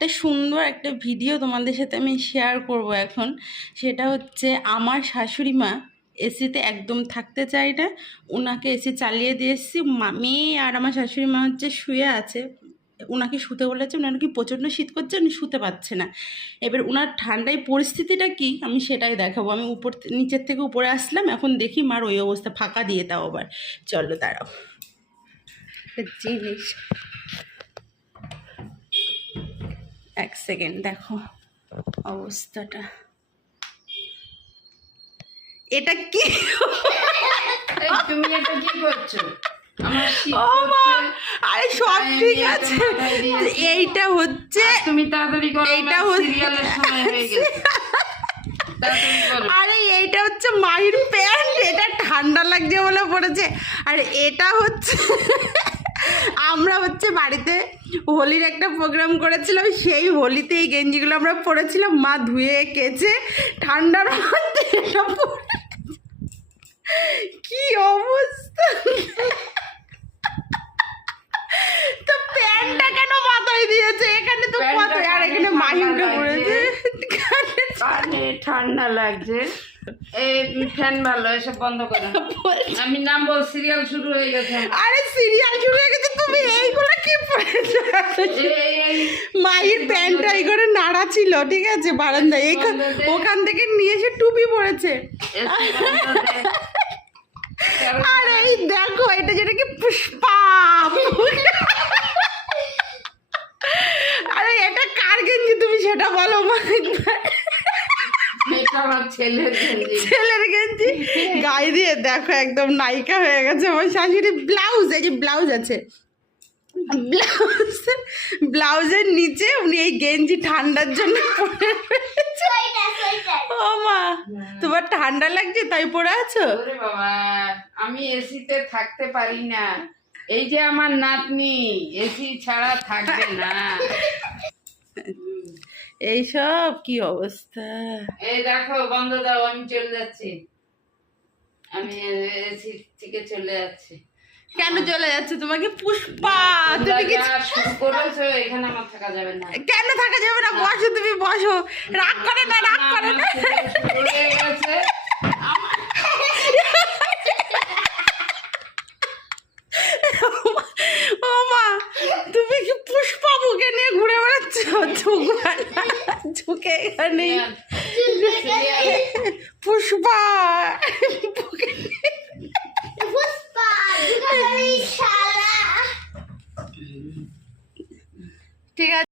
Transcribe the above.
একটা সুন্দর একটা ভিডিও তোমাদের সাথে আমি শেয়ার করব এখন। সেটা হচ্ছে আমার শাশুড়ি মা এসিতে একদম থাকতে চায় না, ওনাকে এসি চালিয়ে দিয়ে এসেছি। মেয়ে আর আমার শাশুড়ি মা হচ্ছে শুয়ে আছে, ওনাকে শুতে বলেছে, ওনার কি প্রচণ্ড শীত করছে, উনি শুতে পারছে না। এবার ওনার ঠান্ডায় পরিস্থিতিটা কি আমি সেটাই দেখাবো। আমি নিচের থেকে উপরে আসলাম, এখন দেখি মার ওই অবস্থা, ফাঁকা দিয়ে দাও আবার। চলো দাঁড়াও, জিনিস এক সেকেন্ড, দেখো অবস্থাটা। এটা কি? তুমি এটা কি করছো? আরে সব ঠিক আছে, এইটা হচ্ছে তুমি তাড়াতাড়ি করো, এইটা সিরিয়ালের সময় হয়ে গেছে। আরে এইটা হচ্ছে মাহির প্যান্ট, এটা ঠান্ডা লাগছে বলে পড়েছে। আর এটা হচ্ছে আমরা হচ্ছে বাড়িতে হোলির একটা প্রোগ্রাম করেছিলাম, সেই হোলিতে এই গেঞ্জিগুলো আমরা পরেছিলাম, মা ধুয়ে কেচে ঠান্ডার মধ্যে এটা পরে। কি অবস্থা! তো প্যান্টটা কেন মাথায় দিয়েছে? এখানে তো কত, আর এখানে মাহিমটা পড়েছে। ঠান্ডা লাগছে, এই ফ্যান ভালো, এসব বন্ধ করে। আমি নাম বল, সিরিয়াল শুরু হয়ে গেছে। আরে সিরিয়াল শুরু হয়ে গেছে, তুমি এইগুলো কি পড়েছো? মাহির প্যান্টটা এই করে নাড়া ছিল, ঠিক আছে, বারান্দায়। ওখান থেকে নিয়ে এসে টুপি পড়েছে। আরে এই দেখো, এটা যেটা কি পুষ্পা। আরে এটা কার গেঞ্জি তুমি সেটা বলো। ছেলের গেঞ্জি গায়ে দিয়ে দেখো একদম নায়িকা হয়ে গেছে আমার শাশুড়ি। ব্লাউজ, এই যে ব্লাউজ আছে, ব্লাউজের নিচে উনি এই গেঞ্জি ঠান্ডার জন্য পরে রয়েছে। ও মা, তোমার ঠান্ডা লাগছে তাই পরে আছো? বাবা, আমি এসিতে থাকতে পারি না। এই যে আমার নাতনি এসি ছাড়া থাকবে না। এইসব কি অবস্থা! এই দেখো, বন্ধ দাও, আমি চলে যাচ্ছি। আমি এসি থেকে চলে যাচ্ছি। কেন চলে যাচ্ছে? তোমাকে পুষ্পা, তুমি কি শুরু করেছো? এখানে আমার থাকা যাবে না। কেন থাকা যাবে না? বসো, তুমি বসো, রাগ করে না, রাগ করে না। ও মা, তুমি কি পুষ্পা বুকে নিয়ে ঘুরে বেড়াচ্ছ? ঝুঁকে এখানে পুষ্পা ঠিক আছে।